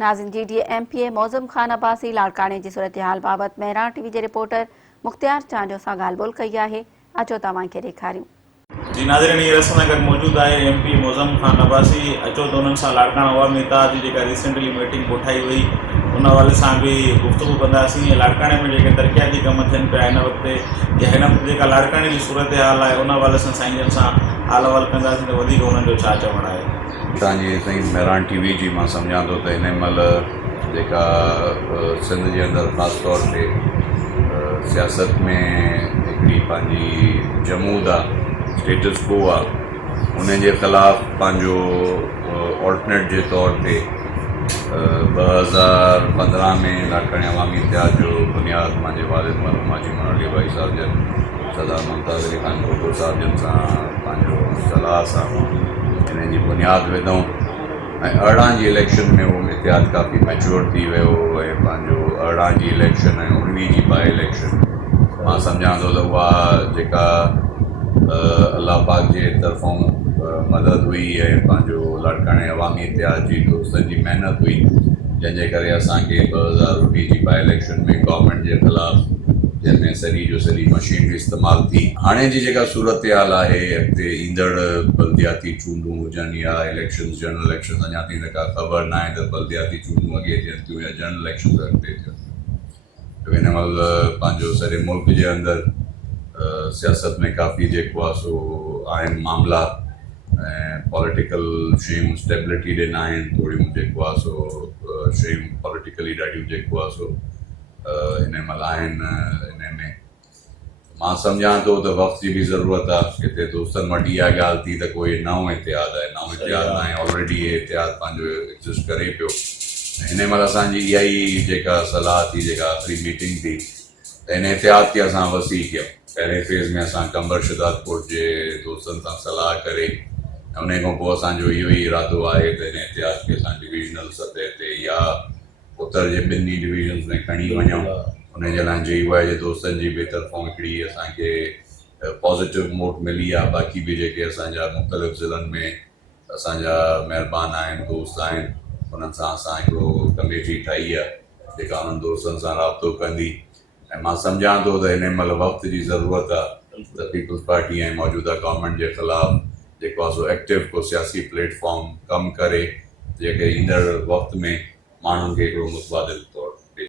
नाज़िन GDA MPA Mauzam ख़ान अब्बासी लाड़काणे जी सूरत हाल बाबत मेहरान टीवी जे रिपोर्टर मुख्तियार चांडियो सां ॻाल्हि ॿोल कई आहे। अचो तव्हांखे ॾेखारियूं। जी नाज़रीन, ये रस्म अगर मौजूद है MP मौज़म ख़ान अब्बासी अचो तो उन्हनि सां लाड़काणा अवामी इत्तेहाद जी जेका रिसेंटली मीटिंग कोठाई हुई उन हवाले सां भी गुफ्तगू कंदासीं। लाड़काणे में जेके तरक़ियाती कम थियनि पिया हिन वक़्तु या हिन वक़्तु जेका लाड़काणे जी सूरत हाल आहे उन हवाले सां साईं जन सां हाल अहवाल कंदासीं त वधीक उन्हनि जो छा चवणु आहे। तव्हांजी साईं मेहरान टीवी जी मां सम्झां थो त हिन महिल जेका सिंध जे अंदरि ख़ासि तौर ते सियासत में हिकिड़ी पंहिंजी जमूद आहे, स्टेटस को आहे, उन जे ख़िलाफ़ पंहिंजो ऑल्टरनेट जे तौर ते 2015 में लाड़काणे अवामी इत्तेहाद जो बुनियाद पंहिंजे वालिद मरहूम हाजी मोहम्मद अली भाई साहब जन सरदार मुमताज़ अली खान भुट्टो साहब जन सां पंहिंजो सलाह सां हिन जी बुनियाद विधऊं ऐं 18 जी इलेक्शन में उहो इत्तेहाद काफ़ी मैच्योर थी वियो ऐं पंहिंजो 18 जी इलेक्शन ऐं 19 जी बाई इलेक्शन मां सम्झां थो त उहा जेका अल्लाह पाक जे तरफ़ों मदद हुई ऐं पंहिंजो लाड़काणे अवामी इत्तेहाद जी दोस्तनि जी महिनत हुई, जंहिंजे करे असांखे 2019 जी बाई इलेक्शन में गवर्नमेंट जे ख़िलाफ़ जंहिंमें सॼी जो सॼी मशीनरी इस्तेमालु थी। हाणे जी जेका सूरत हाल आहे, अॻिते ईंदड़ बल्दियाती चूंडूं हुजनि या इलेक्शन्स जनरल इलेक्शन, अञा ताईं त का ख़बर न आहे त बल्दियाती चूंडूं अॻे थियनि थियूं या जनरल इलेक्शन अॻिते थियनि। हिन महिल पंहिंजो सॼे मुल्क जे अंदरि सियासत में काफ़ी जेको आहे सो आहिनि मामला ऐं पॉलिटिकल शयूं स्टेबिलिटी ॾिना आहिनि, थोरियूं जेको आहे सो शयूं पॉलिटिकली ॾाढियूं जेको आहे सो हिन महिल आहिनि। हिन में मां सम्झां थो त वक़्त जी बि ज़रूरत आहे। किथे दोस्तनि वटि इहा ॻाल्हि थी त कोई नओं इत्तेहाद आहे, नओं इत्तेहाद न आहे, ऑलरेडी इहे इत्तेहाद पंहिंजो एग्ज़िस्ट करे पियो। हिन महिल असांजी इहा ई जेका सलाह थी, जेका आख़िरी मीटिंग थी, त हिन इत्तेहाद खे असां वसी कयूं। पहिरें फेज़ में असां कंबर शिदातपुर जे दोस्तनि सां सलाह करे ऐं उन खां पोइ असांजो इहो ई इरादो आहे त हिन इत्तेहाद खे असां डिविजनल सतह ते या उत्तर जे ॿिन्ही डिविजन्स में खणी वञूं। उन जे लाइ JUI जे दोस्तनि जी बि तरफ़ों हिकिड़ी असांखे पॉज़िटिव मोट मिली आहे। बाक़ी बि जेके असांजा मुख़्तलिफ़ ज़िलनि में असांजा महिरबान आहिनि, दोस्त आहिनि, उन्हनि सां असां हिकिड़ो कमेटी ठाही आहे जेका उन्हनि दोस्तनि सां राब्तो कंदी। ऐं मां सम्झां थो त हिन महिल वक़्त जी ज़रूरत आहे त पीपल्स पार्टी ऐं मौजूदा गवर्नमेंट जे ख़िलाफ़ जेको आहे सो एक्टिव को सियासी प्लेटफॉर्म कमु करे, जेके ईंदड़ वक़्त में माण्हुनि खे हिकिड़ो मुतबादिल तौर